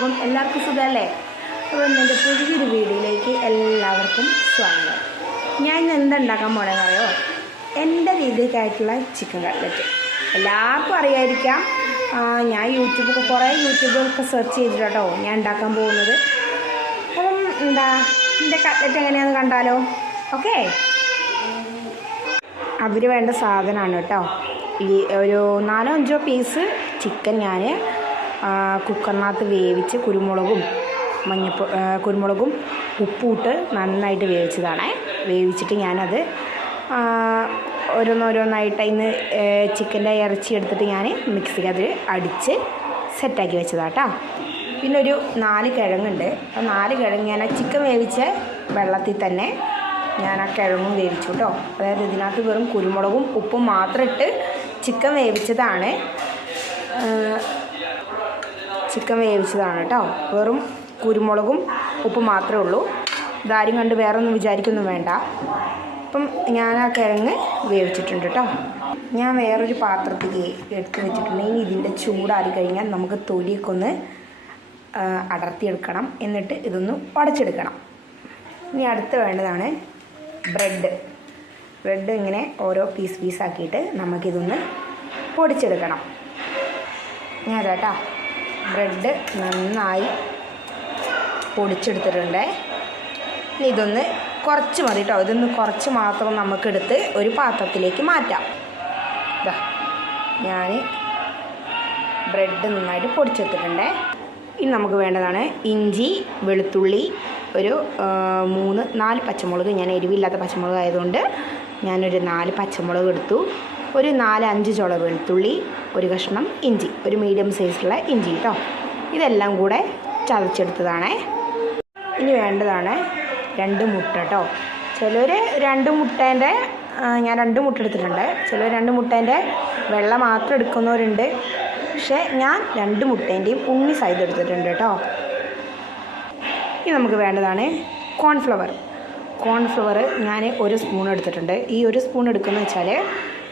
അപ്പം എല്ലാവർക്കും സുഖമല്ലേ? അപ്പോൾ എന്റെ പുതിയൊരു വീഡിയോയിലേക്ക് എല്ലാവർക്കും സ്വാഗതം. ഞാൻ ഇന്ന് എന്തുണ്ടാക്കാൻ പോണെന്ന് അറിയോ എന്റെ രീതിക്കായിട്ടുള്ള ചിക്കൻ കട്ട്ലറ്റ്. എല്ലാവർക്കും അറിയായിരിക്കാം. ഞാൻ യൂട്യൂബൊക്കെ കുറേ യൂട്യൂബൊക്കെ സെർച്ച് ചെയ്തിട്ടോ ഞാൻ ഉണ്ടാക്കാൻ പോകുന്നത്. അപ്പം എന്താ എന്റെ കട്ട്ലറ്റ് എങ്ങനെയാണെന്ന് കണ്ടാലോ? ഓക്കെ? അവർ വേണ്ട സാധനമാണ് കേട്ടോ. ഈ ഒരു നാലോ അഞ്ചോ പീസ് ചിക്കൻ ഞാൻ കുക്കറിനകത്ത് വേവിച്ച് കുരുമുളകും മഞ്ഞപ്പ കുരുമുളകും ഉപ്പൂട്ട് നന്നായിട്ട് വേവിച്ചതാണ്. വേവിച്ചിട്ട് ഞാനത് ഓരോന്നോരോന്നായിട്ട് അതിന് ചിക്കന്റെ ഇറച്ചി എടുത്തിട്ട് ഞാൻ മിക്സിക്കകത്ത് അടിച്ച് സെറ്റാക്കി വെച്ചതാട്ടോ. പിന്നെ ഒരു നാല് കിഴങ്ങുണ്ട്. ആ നാല് കിഴങ്ങ് ഞാൻ ആ ചിക്കൻ വേവിച്ച വെള്ളത്തിൽ തന്നെ ഞാൻ ആ കിഴങ്ങും വേവിച്ചു കേട്ടോ അതായത് ഇതിനകത്ത് വെറും കുരുമുളകും ഉപ്പും മാത്രം ഇട്ട് ചിക്കൻ വേവിച്ചതാണ്. ചിക്കൻ വേവിച്ചതാണ് കേട്ടോ. വെറും കുരുമുളകും ഉപ്പും മാത്രമേ ഉള്ളൂ. ഇതാരും കണ്ട് വേറെ ഒന്നും വിചാരിക്കൊന്നും വേണ്ട. അപ്പം ഞാൻ ആ കിഴങ്ങ് വേവിച്ചിട്ടുണ്ട് കേട്ടോ. ഞാൻ വേറൊരു പാത്രത്തിലേക്ക് എടുത്ത് വെച്ചിട്ടുണ്ടെങ്കിൽ ഇതിന്റെ ചൂടാറി കഴിഞ്ഞാൽ നമുക്ക് തൊലിയൊക്കെ ഒന്ന് അടർത്തിയെടുക്കണം. എന്നിട്ട് ഇതൊന്ന് ഉടച്ചെടുക്കണം ഇനി അടുത്ത് വേണ്ടതാണ് ബ്രെഡ്. ബ്രെഡ് ഇങ്ങനെ ഓരോ പീസ് പീസാക്കിയിട്ട് നമുക്കിതൊന്ന് പൊടിച്ചെടുക്കണം. ഞാൻ കേട്ടോ. ബ്രെഡ് നന്നായി പൊടിച്ചെടുത്തിട്ടുണ്ട്. ഇനി ഇതൊന്ന് കുറച്ച് മതി കേട്ടോ ഇതൊന്ന് കുറച്ച് മാത്രം നമുക്കെടുത്ത് ഒരു പാത്രത്തിലേക്ക് മാറ്റാം. ഇതാ ഞാൻ ബ്രെഡ് നന്നായിട്ട് പൊടിച്ചെടുത്തിട്ടുണ്ട്. ഇനി നമുക്ക് വേണ്ടതാണ് ഇഞ്ചി വെളുത്തുള്ളി ഒരു മൂന്ന് നാല് പച്ചമുളക്. ഞാൻ എരിവില്ലാത്ത പച്ചമുളക് ആയതുകൊണ്ട് ഞാനൊരു നാല് പച്ചമുളക് എടുത്തു. ഒരു നാല് അഞ്ച് ചുള വെളുത്തുള്ളി ഒരു കഷ്ണം ഇഞ്ചി ഒരു മീഡിയം സൈസിലുള്ള ഇഞ്ചി കേട്ടോ ഇതെല്ലാം കൂടെ ചതച്ചെടുത്തതാണേ. ഇനി വേണ്ടതാണ് രണ്ട് മുട്ട കേട്ടോ ചിലർ രണ്ട് മുട്ടേന്റെ ഞാൻ രണ്ട് മുട്ട എടുത്തിട്ടുണ്ട്. ചിലർ രണ്ട് മുട്ടേന്റെ വെള്ള മാത്രം എടുക്കുന്നവരുണ്ട്. പക്ഷേ ഞാൻ രണ്ട് മുട്ടേന്റെയും ഉണ്ണി സൈഡ് എടുത്തിട്ടുണ്ട് കേട്ടോ ഇനി നമുക്ക് വേണ്ടതാണ് കോൺഫ്ലവർ കോൺഫ്ലവർ ഞാൻ ഒരു സ്പൂൺ എടുത്തിട്ടുണ്ട്. ഈ ഒരു സ്പൂൺ എടുക്കുന്നത് വെച്ചാൽ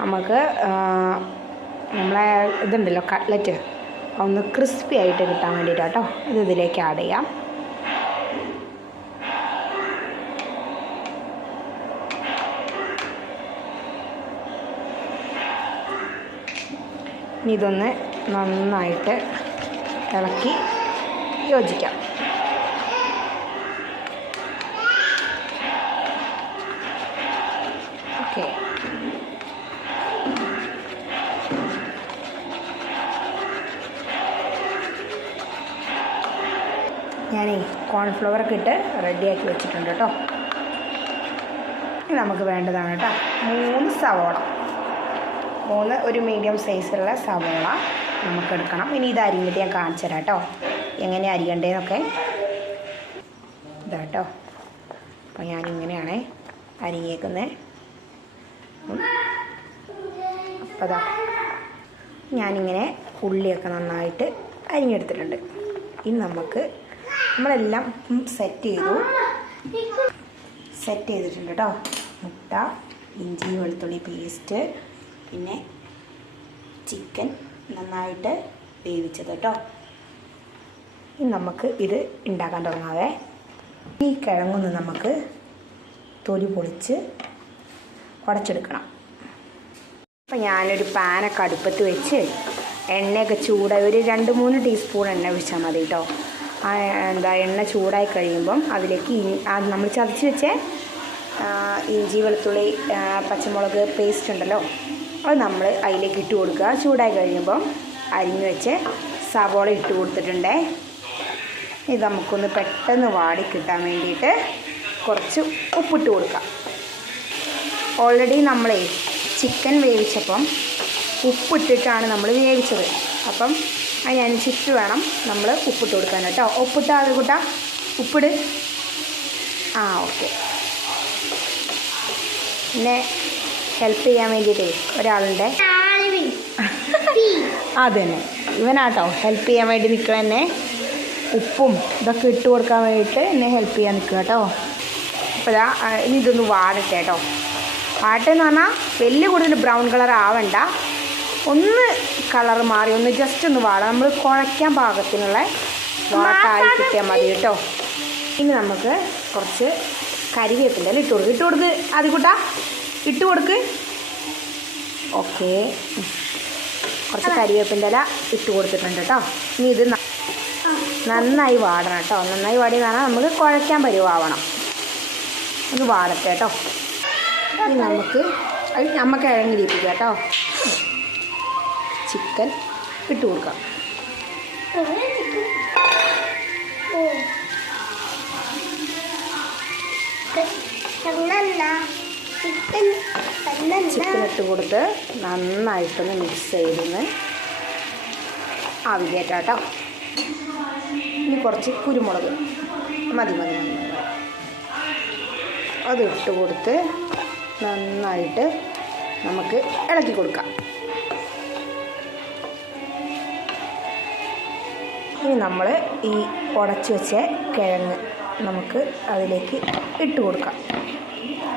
നമുക്ക് നമ്മളെ ഇതുണ്ടല്ലോ കട്ട്ലറ്റ് ഒന്ന് ക്രിസ്പി ആയിട്ട് കിട്ടാൻ വേണ്ടിയിട്ട് കേട്ടോ ഇത് ഇതിലേക്ക് ആഡ് ചെയ്യാം. ഇനി ഇതൊന്ന് നന്നായിട്ട് ഇളക്കി യോജിക്കാം. ഞാനേ കോൺഫ്ലവറൊക്കെ ഇട്ട് റെഡിയാക്കി വെച്ചിട്ടുണ്ട് കേട്ടോ. നമുക്ക് വേണ്ടതാണ് കേട്ടോ. മൂന്ന് സവോള. മൂന്ന് ഒരു മീഡിയം സൈസുള്ള സവോള നമുക്ക് എടുക്കണം. ഇനി ഇത് അരിഞ്ഞിട്ട് ഞാൻ കാണിച്ചു തരാം കേട്ടോ. എങ്ങനെ അരിയണ്ടേന്നൊക്കെ. ഇതാട്ടോ അപ്പോൾ ഞാനിങ്ങനെയാണ് അരിഞ്ഞേക്കുന്നത് അപ്പോൾ അതാ ഞാനിങ്ങനെ ഉള്ളിയൊക്കെ നന്നായിട്ട് അരിഞ്ഞെടുത്തിട്ടുണ്ട്. ഇനി നമുക്ക് നമ്മളെല്ലാം സെറ്റ് ചെയ്തു. സെറ്റ് ചെയ്തിട്ടുണ്ട് കേട്ടോ മുട്ട ഇഞ്ചി വെളുത്തുള്ളി പേസ്റ്റ് പിന്നെ ചിക്കൻ നന്നായിട്ട് വേവിച്ചത് കേട്ടോ നമുക്ക് ഇത് ഉണ്ടാക്കാൻ തുടങ്ങാവേ. ഈ കിഴങ്ങൊന്ന് നമുക്ക് തൊലി പൊളിച്ച് ഉടച്ചെടുക്കണം അപ്പം ഞാനൊരു പാനൊക്കെ അടുപ്പത്ത് വെച്ച് എണ്ണയൊക്കെ ചൂടായി ഒരു രണ്ട് മൂന്ന് ടീസ്പൂൺ എണ്ണ ഒഴിച്ചാൽ മതി കേട്ടോ എന്താ എണ്ണ ചൂടായി കഴിയുമ്പം അതിലേക്ക് നമ്മൾ ചതച്ച് വെച്ച ഇഞ്ചി വെളുത്തുള്ളി പച്ചമുളക് പേസ്റ്റ് ഉണ്ടല്ലോ അത് നമ്മൾ അതിലേക്ക് ഇട്ട് കൊടുക്കുക. ചൂടായി കഴിയുമ്പം അരിഞ്ഞ് വെച്ച് സവോള ഇട്ട് കൊടുത്തിട്ടുണ്ടേ. ഇത് നമുക്കൊന്ന് പെട്ടെന്ന് വാടി കിട്ടാൻ വേണ്ടിയിട്ട് കുറച്ച് ഉപ്പിട്ട് കൊടുക്കാം. ഓൾറെഡി നമ്മളേ ചിക്കൻ വേവിച്ചപ്പം ഉപ്പിട്ടിട്ടാണ് നമ്മൾ വേവിച്ചത്. അപ്പം അതിനനുസരിച്ച് വേണം. നമ്മൾ ഉപ്പിട്ട് കൊടുക്കാൻ കേട്ടോ. ഉപ്പിട്ട അത് കൂട്ടാ. ഉപ്പിട്. ആ ഓക്കെ. പിന്നെ ഹെൽപ്പ് ചെയ്യാൻ വേണ്ടിയിട്ടേ ഒരാളുണ്ട്. അതന്നെ. ഇവനാട്ടോ ഹെൽപ്പ് ചെയ്യാൻ വേണ്ടി നിൽക്കണ എന്നെ. ഉപ്പും ഇതൊക്കെ ഇട്ട് കൊടുക്കാൻ വേണ്ടിയിട്ട് എന്നെ ഹെൽപ്പ് ചെയ്യാൻ നിൽക്കുക കേട്ടോ. അപ്പോൾ ഇതാ ഇനി ഇതൊന്ന് വാടട്ടെ കേട്ടോ. വാട്ടെന്ന് പറഞ്ഞാൽ വലിയ കൂടുതൽ ബ്രൗൺ കളർ ആവണ്ട. ഒന്ന് കളർ മാറി ഒന്ന് ജസ്റ്റ് ഒന്ന് വാടാം. നമ്മൾ കുഴയ്ക്കാൻ പാകത്തിനുള്ള വാട്ടായി കിട്ടിയാൽ മതി കേട്ടോ. ഇനി നമുക്ക് കുറച്ച് കരിവേപ്പിന്റെ ഇട്ട് കൊടുക്ക്. ഇട്ട് കൊടുക്ക് ആദ്യക്കൂട്ടാ ഇട്ട് കൊടുക്ക്. ഓക്കെ കുറച്ച് കരിവേപ്പിന്റെ ഇല ഇട്ട് കൊടുത്തിട്ടുണ്ട് കേട്ടോ. ഇനി ഇത് നന്നായി വാടണം കേട്ടോ. നന്നായി വാടി എന്ന് പറഞ്ഞാൽ നമുക്ക് കുഴയ്ക്കാൻ പരുവാവണം. ഒന്ന് വാടട്ടെ കേട്ടോ. ഇനി നമുക്ക് നമുക്ക് കിഴങ്ങിരിപ്പിക്കാം കേട്ടോ. ചിക്കൻ ഇട്ട് കൊടുക്കാം. ചിക്കൻ ഇട്ട് കൊടുത്ത് നന്നായിട്ടൊന്ന് മിക്സ് ചെയ്തൊന്ന് ആവി കേട്ടോ ഇനി കുറച്ച് കുരുമുളക്. മതി മതി മതി. അത് ഇട്ട് കൊടുത്ത് നന്നായിട്ട് നമുക്ക് ഇളക്കി കൊടുക്കാം. ഇനി നമ്മൾ ഈ ഉടച്ചു വെച്ച കിഴങ്ങ് നമുക്ക് അതിലേക്ക് ഇട്ട് കൊടുക്കാം.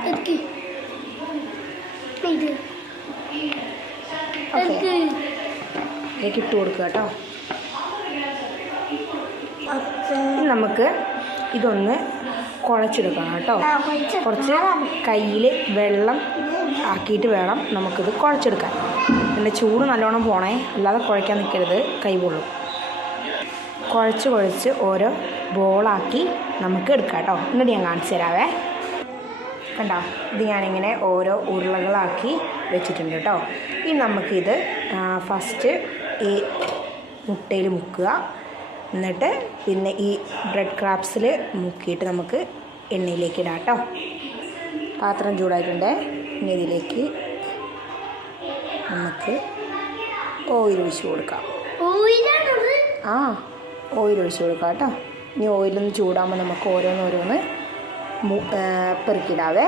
ഓക്കെ. ഇതിലേക്ക് ഇട്ട് കൊടുക്കുക കേട്ടോ. നമുക്ക് ഇതൊന്ന് കുഴച്ചെടുക്കണം കേട്ടോ. കുറച്ച് കയ്യിൽ വെള്ളം ആക്കിയിട്ട് വേണം നമുക്കിത് കുഴച്ചെടുക്കാൻ. പിന്നെ ചൂട് നല്ലോണം പോണേ. അല്ലാതെ കുഴയ്ക്കാൻ നിൽക്കരുത് കൈ പൊള്ളും. കുഴച്ച് കുഴച്ച് ഓരോ ബോളാക്കി നമുക്ക് എടുക്കാം കേട്ടോ. എന്നിട്ട് ഞാൻ കാണിച്ചു തരാവേ. കണ്ടോ? ഇത് ഞാനിങ്ങനെ ഓരോ ഉരുളകളാക്കി വെച്ചിട്ടുണ്ട് കേട്ടോ. ഇനി നമുക്കിത് ഫസ്റ്റ് ഈ മുട്ടയിൽ മുക്കുക. എന്നിട്ട് പിന്നെ ഈ ബ്രെഡ് ക്രാപ്സിൽ മുക്കിയിട്ട് നമുക്ക് എണ്ണയിലേക്ക് ഇടാം കേട്ടോ. പാത്രം ചൂടായിട്ടുണ്ട്. ഇനി ഇതിലേക്ക് നമുക്ക് ഓയിൽ ഒഴിച്ച് കൊടുക്കാം. ആ. ഓയിൽ ഒഴിച്ച് കൊടുക്കുക കേട്ടോ ഇനി ഓയിലൊന്ന് ചൂടാകുമ്പോൾ നമുക്ക് ഓരോന്നോരോന്ന് പെറുക്കിടാവേ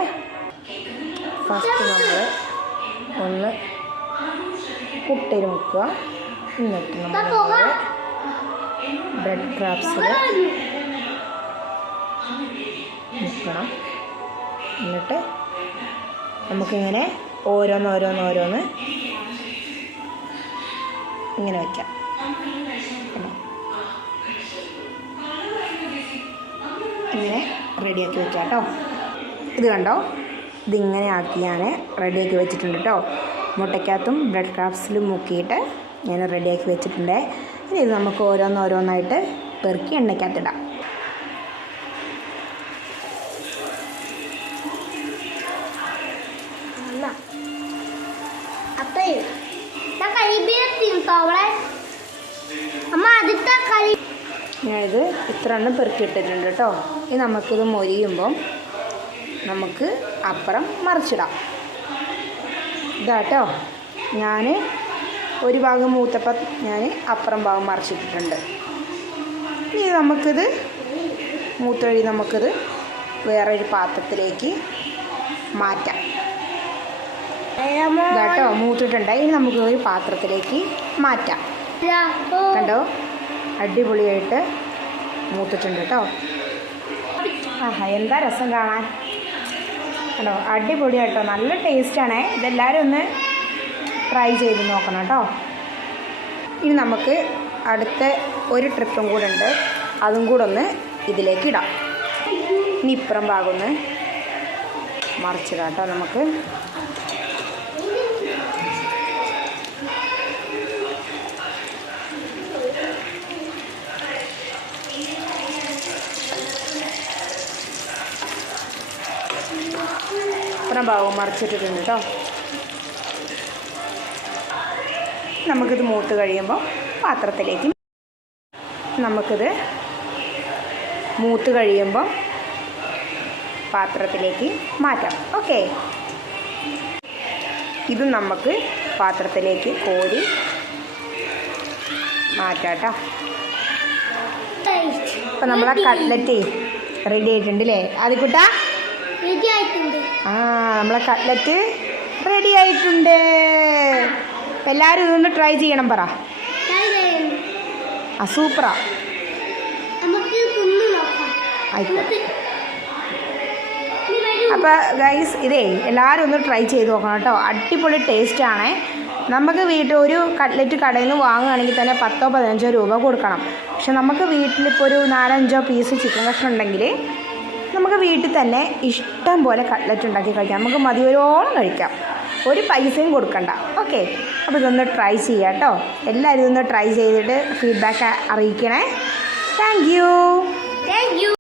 ഫസ്റ്റ് നമ്മൾ ഒന്ന് കുട്ടയിൽ മുക്കുക എന്നിട്ട് നമ്മൾ ബ്രെഡ് ക്രാപ്സിൽ മുക്കണം എന്നിട്ട് നമുക്കിങ്ങനെ ഓരോന്നോരോന്നോരോന്ന് ഇങ്ങനെ വയ്ക്കാം ഇങ്ങനെ റെഡിയാക്കി വെക്കാം കേട്ടോ ഇത് കണ്ടോ? ഇതിങ്ങനെ ആക്കി ഞാൻ റെഡിയാക്കി വെച്ചിട്ടുണ്ട് കേട്ടോ മുട്ടയ്ക്കകത്തും ബ്രെഡ് ക്രാഫ്റ്റ്സിലും മുക്കിയിട്ട് ഞാൻ റെഡിയാക്കി വെച്ചിട്ടുണ്ട്. ഇനി ഇത് നമുക്ക് ഓരോന്നോരോന്നായിട്ട് പെറുക്കി എണ്ണയ്ക്കകത്തിടാം അപ്പം കരിബീനെ തിന്നോ ഞാനിത് ഇത്ര എണ്ണം പെറുക്കിയിട്ടിട്ടുണ്ട് കേട്ടോ. ഇനി നമുക്കിത് മൊരിയുമ്പം നമുക്ക് അപ്പുറം മറിച്ചിടാം. ഇതാട്ടോ ഞാൻ ഒരു ഭാഗം മൂത്തപ്പം ഞാൻ അപ്പുറം ഭാഗം മറിച്ചിട്ടിട്ടുണ്ട്. ഇനി നമുക്കിത് മൂത്ത വഴി നമുക്കിത് വേറൊരു പാത്രത്തിലേക്ക് മാറ്റാം. കേട്ടോ മൂത്തിട്ടുണ്ടായി. ഇനി നമുക്ക് ഒരു പാത്രത്തിലേക്ക് മാറ്റാം. കണ്ടോ? അടിപൊളിയായിട്ട് മൂത്തിട്ടുണ്ട് കേട്ടോ. ആഹാ എന്താ രസം കാണാൻ? കണ്ടോ അടിപൊളിയാട്ടോ നല്ല ടേസ്റ്റാണേ ഇതെല്ലാവരും ഒന്ന് ട്രൈ ചെയ്ത് നോക്കണം കേട്ടോ. ഇനി നമുക്ക് അടുത്ത ഒരു ട്രിപ്പും കൂടെ ഉണ്ട്. അതും കൂടെ ഒന്ന് ഇതിലേക്ക് ഇടാം. ഇനി ഇപ്പുറം ഭാഗം ഒന്ന് മറിച്ചിടാം കേട്ടോ നമുക്ക്. ഇപ്പുറം ഭാഗവും മറിച്ചിട്ടിട്ടുണ്ട് കേട്ടോ നമുക്കിത് മൂത്ത് കഴിയുമ്പോൾ പാത്രത്തിലേക്ക് നമുക്കിത് മൂത്ത് കഴിയുമ്പോൾ പാത്രത്തിലേക്ക് മാറ്റാം. ഓക്കെ. ഇത് നമുക്ക് പാത്രത്തിലേക്ക് കോരി മാറ്റാം കേട്ടോ അപ്പം നമ്മളെ കട്ട്ലറ്റ് റെഡി ആയിട്ടുണ്ട് അല്ലേ അത് ആദ്യക്കുട്ടാ റെഡി ആയിട്ടുണ്ട്. ആ നമ്മളെ കട്ട്ലറ്റ് റെഡി ആയിട്ടുണ്ട്. എല്ലാവരും ഇതൊന്ന് ട്രൈ ചെയ്യണം പറ. ആ സൂപ്പറാ ആയിക്കോട്ടെ. വരൂ. അപ്പോൾ ഗൈസ് ഇതേ എല്ലാവരും ഒന്ന് ട്രൈ ചെയ്ത് നോക്കണം കേട്ടോ. അടിപൊളി ടേസ്റ്റ് ആണേ. നമുക്ക് വീട്ടിൽ ഒരു കട്ട്ലറ്റ് കടയിൽ നിന്ന് വാങ്ങുകയാണെങ്കിൽ തന്നെ പത്തോ പതിനഞ്ചോ രൂപ കൊടുക്കണം. പക്ഷെ നമുക്ക് വീട്ടിലിപ്പോൾ ഒരു നാലഞ്ചോ പീസ് ചിക്കൻ കഷ്ണം ഉണ്ടെങ്കിൽ നമുക്ക് വീട്ടിൽ തന്നെ ഇഷ്ടം പോലെ കട്ട്ലറ്റ് ഉണ്ടാക്കി കഴിക്കാം. നമുക്ക് മതിവരോളം കഴിക്കാം. ഒരു പൈസയും കൊടുക്കണ്ട. ഓക്കെ. അപ്പോൾ ഇതൊന്ന് ട്രൈ ചെയ്യാം കേട്ടോ. എല്ലാവരും ഇതൊന്ന് ട്രൈ ചെയ്തിട്ട് feedback അറിയിക്കണേ. Thank you thank you